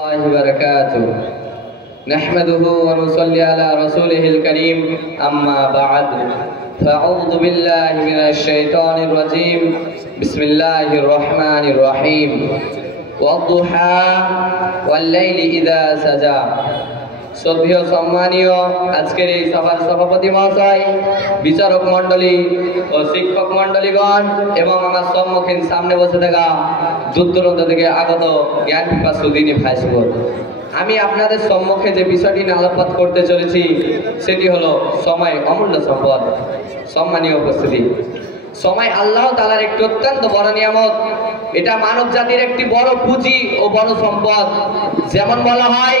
الله وبركاته نحمده ونصلي على رسوله الكريم أما بعد فأعوذ بالله من الشيطان الرجيم بسم الله الرحمن الرحيم والضحى والليل إذا سجى শ্রদ্ধেয় সম্মানীয় আজকের এই সভার সভাপতি মহাশয়, বিচারক মণ্ডলী ও শিক্ষক মণ্ডলীগণ এবং আমার সম্মুখীন সামনে বসে থাকা দূর দূরান্ত থেকে আগত জ্ঞান পিপাসু দিনী ভাইসকল, আমি আপনাদের সম্মুখে যে বিষয়টি নিয়ে আলোকপাত করতে চলেছি সেটি হলো সময় অমূল্য সম্পদ। সম্মানীয় উপস্থিতি, সময় আল্লাহ তাআলার একটি অত্যন্ত বড় নিয়ামত। এটা মানব জাতির একটি বড় পুঁজি ও বড় সম্পদ। যেমন বলা হয়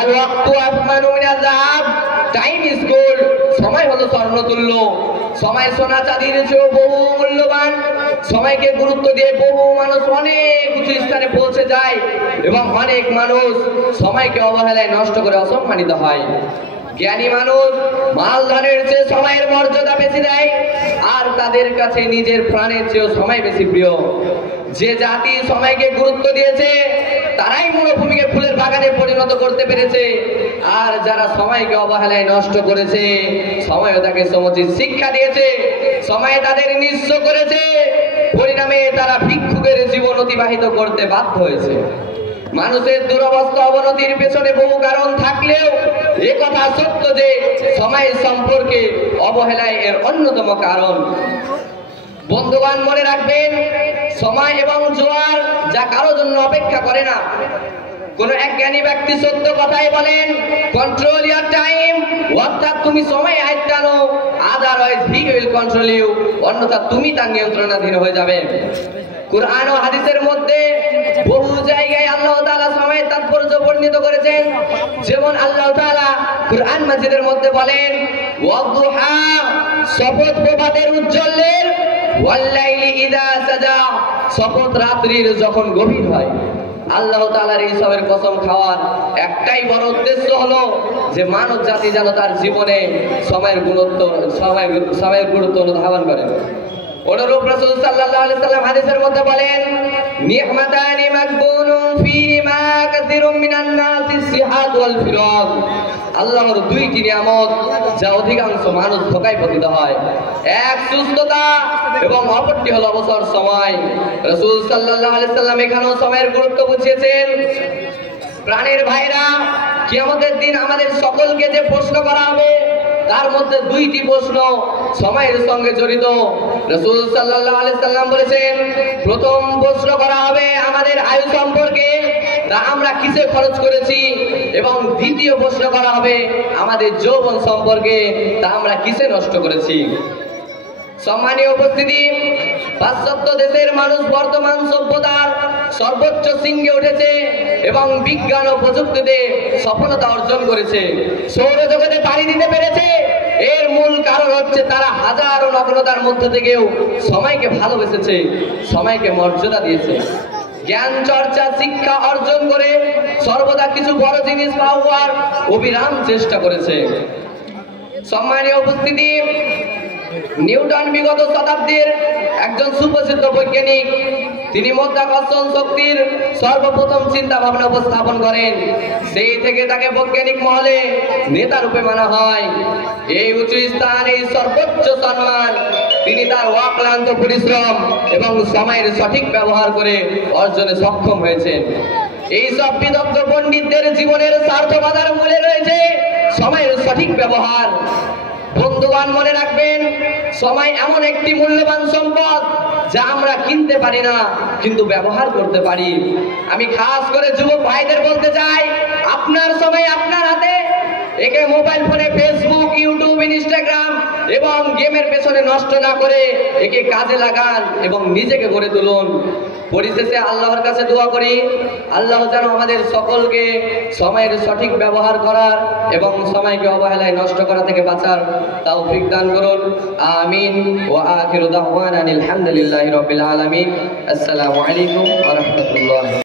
আল ওয়াক্তু আফমানু মিনাল যাহাব, টাইম ইজ গোল্ড, সময় হলো স্বর্ণতুল্য। সময় সোনা চাঁদির চেয়েও বহু মূল্যবান। সময়কে গুরুত্ব দিয়ে বহু মানুষ অনেক উঁচু স্থানে পৌঁছে যায় এবং অনেক মানুষ সময়কে অবহেলায় নষ্ট করে অসম্মানিত হয়। জ্ঞানী মানুষ মাল ধনের চেয়ে সময়ের মর্যাদা বেশি দেয়, আর তাদের কাছে নিজের প্রাণের চেয়েও সময় বেশি প্রিয়। যে জাতি সময়কে গুরুত্ব দিয়েছে তারাই মরুভূমিকে ফুলের বাগানে পরিণত করতে পেরেছে, আর যারা সময়কে অবহেলায় নষ্ট করেছে সময়ও তাকে সমুচিত শিক্ষা দিয়েছে, সময় তাদের নিঃস্ব করেছে, পরিণামে তারা ভিক্ষুকের জীবন অতিবাহিত করতে বাধ্য হয়েছে। মানুষের দুরবস্থা অবনতির পেছনে বহু কারণ থাকলেও একথা সত্য যে সময় সম্পর্কে অবহেলায় এর অন্যতম কারণ। বন্ধুগণ, মনে রাখবেন, সময় এবং জোয়ার যা কারো জন্য অপেক্ষা করে না। কোন এক জ্ঞানী ব্যক্তি সত্য কথাই বলেন, কন্ট্রোল ইওর টাইম, অর্থাৎ তুমি সময় আয়ত্তে আনো, otherwise he will control you, অন্যথা তুমি তার নিয়ন্ত্রণাধীন হয়ে যাবে। কুরআন ও হাদিসের মধ্যে বহু জায়গায় আল্লাহ তাআলা সময়ের তাৎপর্য বর্ণিত করেছেন। যেমন আল্লাহ তাআলা কুরআন মাজিদের মধ্যে বলেন ওয়াদুহা, শপথ প্রভাতের উজ্জ্বলের, ওয়াল্লাইলি ইযা সাজা, শপথ রাত্রির যখন গভীর হয়। আল্লাহ তাআলার এই সবের কসম খাওয়ার একটাই বড় উদ্দেশ্য হলো যে মানব জাতি যেন তার জীবনে সময়ের গুরুত্ব অনুধাবন করে। অনুরূপ রাসূল সাল্লাল্লাহু আলাইহি সাল্লাম হাদিসের মধ্যে বলেন নিহমাতানি মাকবুনুন ফীমা কাসীরুম মিনান নাসি সিহাত ওয়াল ফিরাগ, আল্লাহর দুইটি নিয়ামত যা অধিকাংশ মানুষ ধোঁকায় পতিত হয়, এক সুস্থতা এবং অপরটি হলো অবসর সময়। রাসূল সাল্লাল্লাহু আলাইহি সাল্লাম এখানেও সময়ের গুরুত্ব বুঝিয়েছেন। প্রাণের ভাইরা, কিয়ামতের দিন আমাদের সকলকে যে প্রশ্ন করা হবে তার মধ্যে দুইটি প্রশ্ন সময়ের সঙ্গে জড়িত। রাসূল সাল্লাল্লাহু আলাইহি সাল্লাম বলেছেন, প্রথম প্রশ্ন করা হবে আমাদের আয়ু সম্পর্কে, তা আমরা কিসে খরচ করেছি, এবং দ্বিতীয় প্রশ্ন করা হবে আমাদের যৌবন সম্পর্কে, তা আমরা কিসে নষ্ট করেছি। সম্মানীয় উপস্থিতি, পাশ্চাত্য দেশের মানুষ বর্তমান সভ্যতার সর্বোচ্চ শৃঙ্গে উঠেছে এবং বিজ্ঞান ও প্রযুক্তিতে সফলতা অর্জন করেছে, সৌরজগতে পাড়ি দিতে পেরেছে। এর মূল কারণ হচ্ছে তারা হাজারো নগ্নতার মধ্যে থেকেও সময়কে ভালোবেসেছে, সময়কে মর্যাদা দিয়েছে। জ্ঞান চর্চা শিক্ষা অর্জন করে সর্বদা কিছু বড় জিনিস পাওয়ার অবিরাম চেষ্টা করেছে। সম্মানীয় উপস্থিতি, নিউটন বিগত শতাব্দীর একজন সুপ্রসিদ্ধ বৈজ্ঞানিক। তিনি মাধ্যাকর্ষণ শক্তির সর্বপ্রথম চিন্তা ভাবনা উপস্থাপন করেন। সেই থেকে তাকে বৈজ্ঞানিক মহলে নেতা রূপে মানা হয়। এই উঁচু স্থান, এই সর্বোচ্চ সম্মান তিনি তার অক্লান্ত পরিশ্রম এবং সময়ের সঠিক ব্যবহার করে অর্জনে সক্ষম হয়েছেন। এই সব বিদগ্ধ পণ্ডিতদের জীবনের সার্থকতার মূলে রয়েছে সময়ের সঠিক ব্যবহার। বন্ধুগণ, মনে রাখবেন, সময় এমন একটি মূল্যবান সম্পদ যা আমরা কিনতে পারি না কিন্তু ব্যবহার করতে পারি। আমি খাস করে যুবক ভাইদের বলতে চাই, আপনার সময় আপনার হাতে। একে মোবাইল ফোনে ফেসবুক, ইউটিউব, ইনস্টাগ্রাম এবং গেমের পেছনে নষ্ট না করে একে কাজে লাগান এবং নিজেকে গড়ে তুলুন। পরিশেষে আল্লাহর কাছে দোয়া করি, আল্লাহ যেন আমাদের সকলকে সময়ের সঠিক ব্যবহার করার এবং সময়কে অবহেলায় নষ্ট করা থেকে বাঁচার তৌফিক দান করুন। আমিন। ওয়া আখিরু দাওয়ানা আলহামদুলিল্লাহি রাব্বিল আলামিন। আসসালামু আলাইকুম ওয়া রাহমাতুল্লাহ।